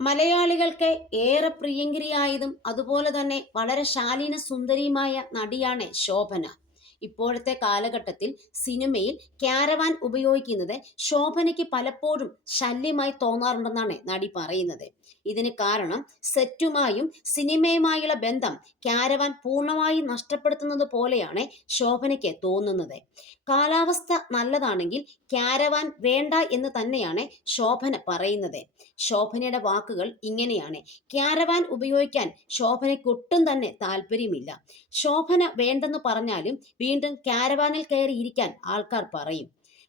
മലയാളികൾക്ക് ഏറെ പ്രിയങ്കരിയായതും അതുപോലെ തന്നെ വളരെ ശാലീന സുന്ദരിയുമായ നടിയാണ് ശോഭന. ഇപ്പോഴത്തെ കാലഘട്ടത്തിൽ സിനിമയിൽ ക്യാരവാൻ ഉപയോഗിക്കുന്നത് ശോഭനയ്ക്ക് പലപ്പോഴും ശല്യമായി തോന്നാറുണ്ടെന്നാണ് നടി പറയുന്നത്. ഇതിന് കാരണം സെറ്റുമായും സിനിമയുമായുള്ള ബന്ധം ക്യാരവാൻ പൂർണ്ണമായി നഷ്ടപ്പെടുത്തുന്നത് പോലെയാണ് ശോഭനയ്ക്ക് തോന്നുന്നത്. കാലാവസ്ഥ നല്ലതാണെങ്കിൽ ക്യാരവാൻ വേണ്ട എന്ന് തന്നെയാണ് ശോഭന പറയുന്നത്. ശോഭനയുടെ വാക്കുകൾ ഇങ്ങനെയാണ്: ക്യാരവാൻ ഉപയോഗിക്കാൻ ശോഭനയ്ക്ക് ഒട്ടും തന്നെ താല്പര്യമില്ല. ശോഭന വേണ്ടെന്ന് പറഞ്ഞാലും വീണ്ടും ക്യാരവാനിൽ കയറി ഇരിക്കാൻ ആൾക്കാർ പറയും.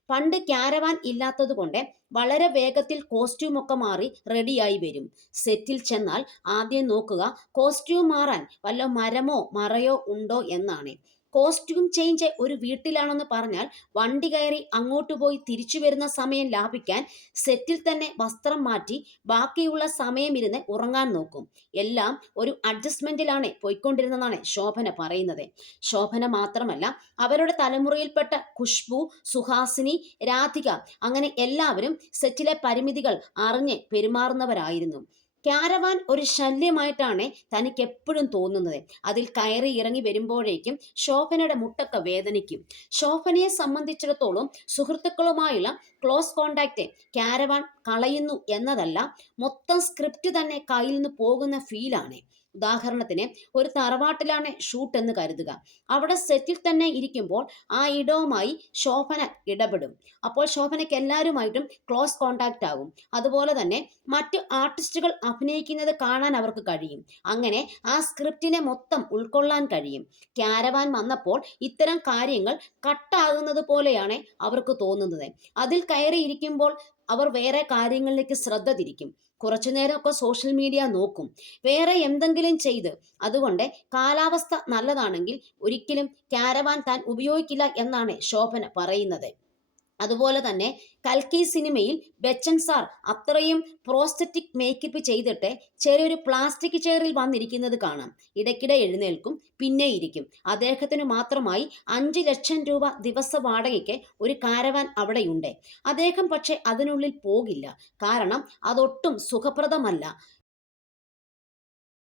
പണ്ട് ക്യാരവാൻ ഇല്ലാത്തതുകൊണ്ട് വളരെ വേഗത്തിൽ കോസ്റ്റ്യൂമൊക്കെ മാറി റെഡിയായി വരും. സെറ്റിൽ ചെന്നാൽ ആദ്യം നോക്കുക കോസ്റ്റ്യൂം മാറാൻ വല്ല മരമോ മറയോ ഉണ്ടോ എന്നാണ്. കോസ്റ്റ്യൂം ചേഞ്ച് ഒരു വീട്ടിലാണെന്ന് പറഞ്ഞാൽ വണ്ടി കയറി അങ്ങോട്ട് പോയി തിരിച്ചു വരുന്ന സമയം ലാഭിക്കാൻ സെറ്റിൽ തന്നെ വസ്ത്രം മാറ്റി ബാക്കിയുള്ള സമയം ഇരുന്ന് ഉറങ്ങാൻ നോക്കും. എല്ലാം ഒരു അഡ്ജസ്റ്റ്മെന്റിലാണ് പോയിക്കൊണ്ടിരുന്നതാണ് ശോഭന പറയുന്നത്. ശോഭന മാത്രമല്ല, അവരുടെ തലമുറയിൽപ്പെട്ട ഖുഷ്ബു, സുഹാസിനി, രാധിക അങ്ങനെ എല്ലാവരും സെറ്റിലെ പരിമിതികൾ അറിഞ്ഞ് പെരുമാറുന്നവരായിരുന്നു. ക്യാരവാൻ ഒരു ശല്യമായിട്ടാണ് തനിക്ക് എപ്പോഴും തോന്നുന്നത്. അതിൽ കയറി ഇറങ്ങി വരുമ്പോഴേക്കും ശോഭനയുടെ മുട്ടൊക്കെ വേദനിക്കും. ശോഭനയെ സംബന്ധിച്ചിടത്തോളം സുഹൃത്തുക്കളുമായുള്ള ക്ലോസ് കോണ്ടാക്ട് ക്യാരവാൻ കളയുന്നു എന്നതല്ല, മൊത്തം സ്ക്രിപ്റ്റ് തന്നെ കയ്യിൽ നിന്ന് പോകുന്ന ഫീലാണ്. ഉദാഹരണത്തിന്, ഒരു തറവാട്ടിലാണ് ഷൂട്ട് എന്ന് കരുതുക. അവിടെ സെറ്റിൽ തന്നെ ഇരിക്കുമ്പോൾ ആ ഇടവുമായി ശോഭന ഇടപെടും. അപ്പോൾ ശോഭനയ്ക്ക് എല്ലാവരുമായിട്ടും ക്ലോസ് കോണ്ടാക്റ്റ് ആകും. അതുപോലെ തന്നെ മറ്റ് ആർട്ടിസ്റ്റുകൾ അഭിനയിക്കുന്നത് കാണാൻ അവർക്ക് കഴിയും. അങ്ങനെ ആ സ്ക്രിപ്റ്റിനെ മൊത്തം ഉൾക്കൊള്ളാൻ കഴിയും. ക്യാരവാൻ വന്നപ്പോൾ ഇത്തരം കാര്യങ്ങൾ കട്ടാകുന്നത് പോലെയാണ് അവർക്ക് തോന്നുന്നത്. അതിൽ കയറിയിരിക്കുമ്പോൾ അവർ വേറെ കാര്യങ്ങളിലേക്ക് ശ്രദ്ധ തിരിക്കും. കുറച്ചു നേരമൊക്കെ സോഷ്യൽ മീഡിയ നോക്കും, വേറെ എന്തെങ്കിലും ചെയ്ത്. അതുകൊണ്ട് കാലാവസ്ഥ നല്ലതാണെങ്കിൽ ഒരിക്കലും ക്യാരവാൻ താൻ ഉപയോഗിക്കില്ല എന്നാണ് ശോഭന പറയുന്നത്. അതുപോലെ തന്നെ കൽക്കി സിനിമയിൽ ബച്ചൻ സാർ അത്രയും പ്രോസ്തറ്റിക് മേക്കപ്പ് ചെയ്തിട്ട് ചെറിയൊരു പ്ലാസ്റ്റിക് ചെയറിൽ വന്നിരിക്കുന്നത് കാണാം. ഇടയ്ക്കിടെ എഴുന്നേൽക്കും, പിന്നെ ഇരിക്കും. അദ്ദേഹത്തിന് മാത്രമായി 5 ലക്ഷം രൂപ ദിവസ വാടകയ്ക്ക് ഒരു കാരവാൻ അവിടെയുണ്ട്. അദ്ദേഹം പക്ഷെ അതിനുള്ളിൽ പോകില്ല. കാരണം അതൊട്ടും സുഖപ്രദമല്ല.